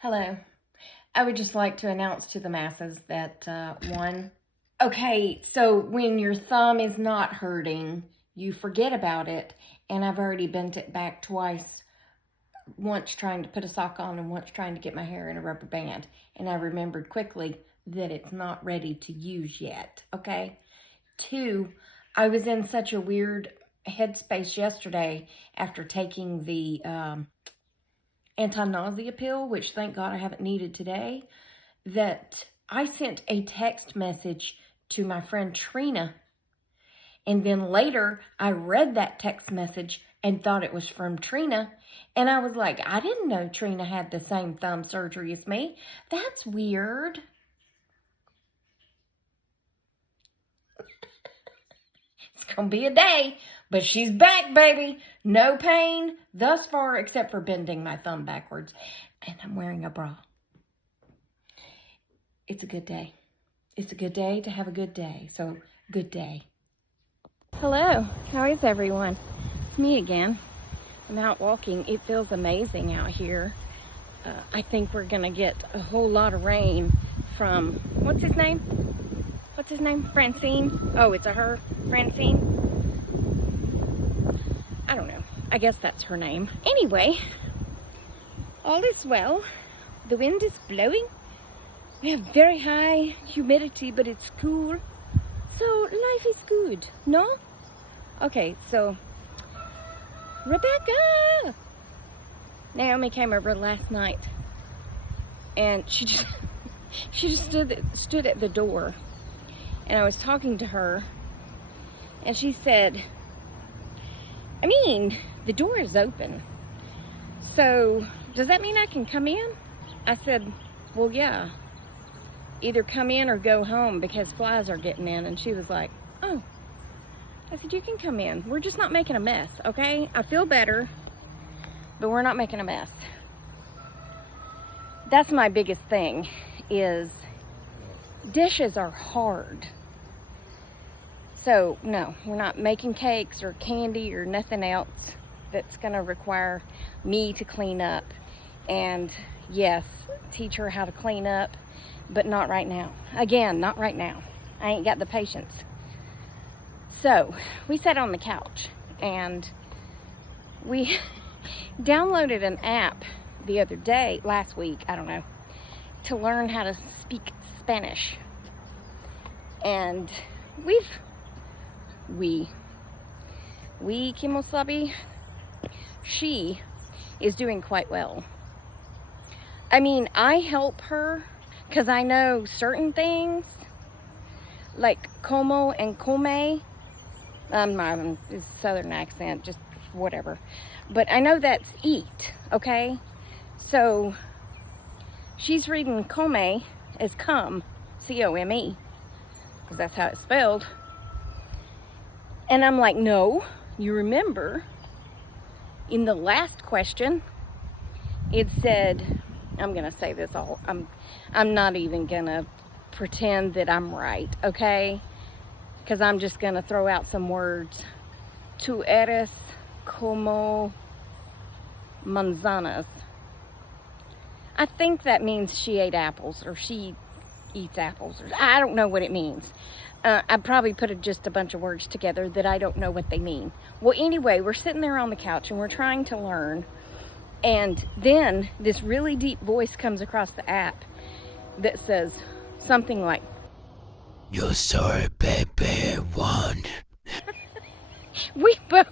Hello. I would just like to announce to the masses that, okay, so when your thumb is not hurting, you forget about it, and I've already bent it back twice, once trying to put a sock on and once trying to get my hair in a rubber band, and I remembered quickly that it's not ready to use yet, okay? 2, I was in such a weird headspace yesterday after taking the, anti-nausea pill, which thank God I haven't needed today, that I sent a text message to my friend Trina, and then later I read that text message and thought it was from Trina, and I was like, I didn't know Trina had the same thumb surgery as me. That's weird. It's gonna be a day, but she's back, baby. No pain thus far, except for bending my thumb backwards. And I'm wearing a bra. It's a good day. It's a good day to have a good day. So, good day. Hello. How is everyone? It's me again. I'm out walking. It feels amazing out here. I think we're going to get a whole lot of rain from, what's his name? What's his name? Francine? Oh, it's a her? Francine? I don't know. I guess that's her name. Anyway, all is well. The wind is blowing. We have very high humidity, but it's cool. So life is good, no? Okay, so Rebecca! Naomi came over last night, and she just stood at the door, and I was talking to her, and she said, I mean, the door is open, so does that mean I can come in? I said, well, yeah. Either come in or go home because flies are getting in. And she was like, oh. I said, you can come in. We're just not making a mess, okay? I feel better, but we're not making a mess. That's my biggest thing, is dishes are hard. So, no, we're not making cakes or candy or nothing else that's going to require me to clean up. And, yes, teach her how to clean up. But not right now. Again, not right now. I ain't got the patience. So, we sat on the couch and we downloaded an app the other day, last week, I don't know, to learn how to speak Spanish. And Kimosabi, she is doing quite well. I mean, I help her because I know certain things, like como and come. My southern accent, just whatever. But I know that's eat, okay? So, she's reading come as come, C-O-M-E, because that's how it's spelled. And I'm like, no, you remember, in the last question, it said, I'm going to say this all, I'm not even going to pretend that I'm right, okay? Because I'm just going to throw out some words. Tú eres como manzanas. I think that means she ate apples, or she eats apples. Or I don't know what it means. I probably put just a bunch of words together that I don't know what they mean. Well, anyway, we're sitting there on the couch and we're trying to learn. And then this really deep voice comes across the app that says something like, Yo soy Pepe One. We both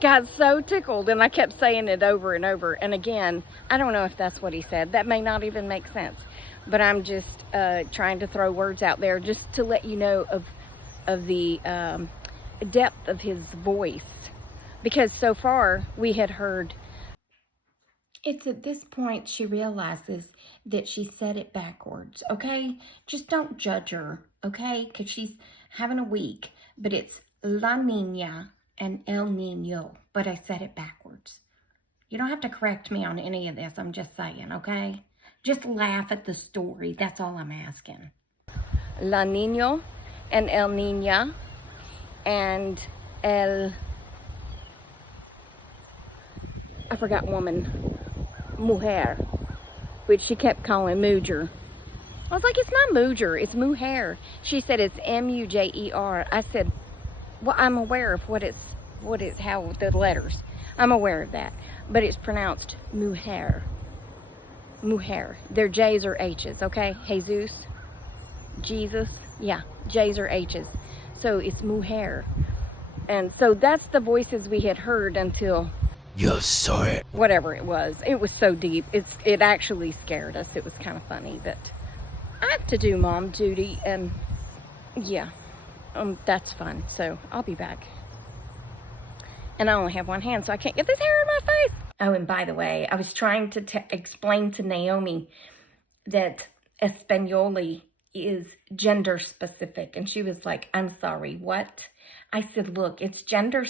got so tickled, and I kept saying it over and over. And again, I don't know if that's what he said. That may not even make sense. But I'm just trying to throw words out there just to let you know of the depth of his voice. Because so far, we had heard. It's at this point she realizes that she said it backwards, okay? Just don't judge her, okay? Because she's having a week. But it's La Niña and El Niño. But I said it backwards. You don't have to correct me on any of this. I'm just saying, okay? Just laugh at the story. That's all I'm asking. La Niño and El Niña and I forgot woman. Mujer. which she kept calling Mooger. I was like, it's not Mooger, it's Mujer. She said it's M-U-J-E-R. I said, well, I'm aware of how the letters. I'm aware of that. But it's pronounced Mujer. Mujer. They're J's or H's, okay? Jesus, Jesus, yeah, J's or H's. So it's Mujer. And so that's the voices we had heard until... Yo soy... whatever it was. It was so deep. It actually scared us. It was kind of funny, but I have to do mom duty, and yeah, that's fun. So I'll be back. And I only have one hand, so I can't get this hair in my face. Oh, and by the way, I was trying to explain to Naomi that Español is gender specific, and she was like, I'm sorry, what? I said, look, it's gender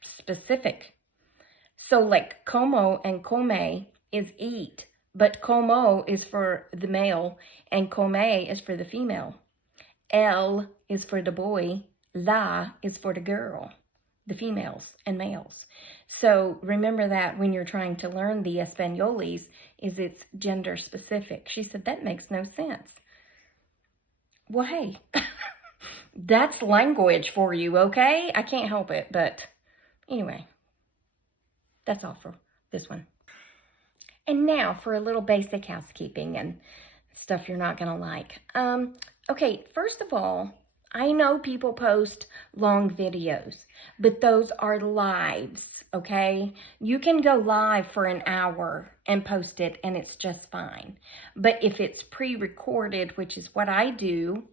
specific. So like como and come is eat, but como is for the male and come is for the female. El is for the boy, la is for the girl, the females and males. So remember that when you're trying to learn the Españolis, is it's gender specific. She said, that makes no sense. Well, hey, that's language for you, okay? I can't help it, but anyway, that's all for this one. And now for a little basic housekeeping and stuff you're not gonna like. Okay, first of all, I know people post long videos, but those are lives, okay? You can go live for an hour and post it and it's just fine. But if it's pre-recorded, which is what I do,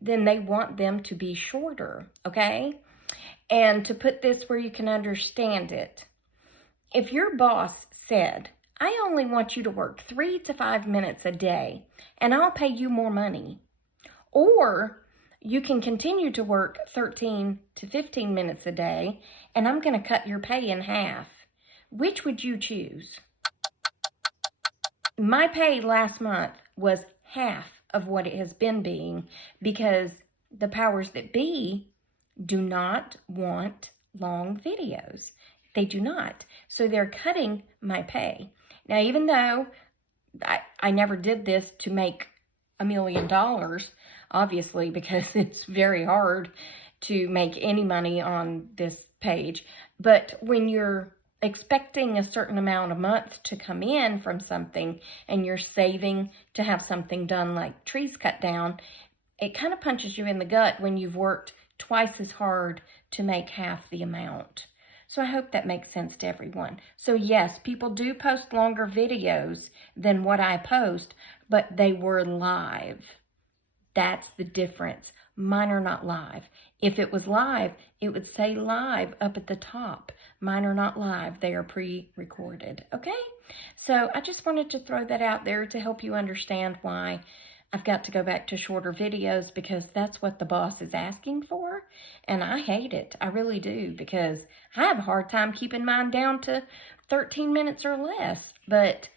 then they want them to be shorter, okay? And to put this where you can understand it, if your boss said, I only want you to work 3 to 5 minutes a day and I'll pay you more money, or you can continue to work 13 to 15 minutes a day and I'm going to cut your pay in half, which would you choose? My pay last month was half of what it has been being because the powers that be do not want long videos. They do not. So they're cutting my pay. Now, even though I never did this to make $1 million, obviously, because it's very hard to make any money on this page. But when you're expecting a certain amount a month to come in from something and you're saving to have something done like trees cut down, it kind of punches you in the gut when you've worked twice as hard to make half the amount. So I hope that makes sense to everyone. So yes, people do post longer videos than what I post, but they were live. That's the difference. Mine are not live. If it was live, it would say live up at the top. Mine are not live. They are pre-recorded. Okay? So I just wanted to throw that out there to help you understand why I've got to go back to shorter videos, because that's what the boss is asking for. And I hate it. I really do, because I have a hard time keeping mine down to 13 minutes or less. But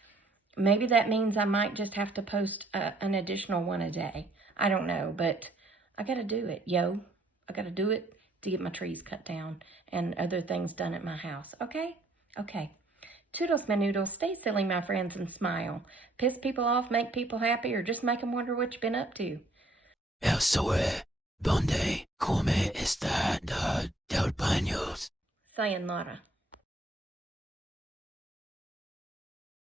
maybe that means I might just have to post an additional one a day. I don't know, but I got to do it, yo. I got to do it to get my trees cut down and other things done at my house. Okay? Okay. Toodles, my noodles. Stay silly, my friends, and smile. Piss people off, make people happy, or just make them wonder what you've been up to. Yo soy... ¿Dónde come está del baños? Sayonara.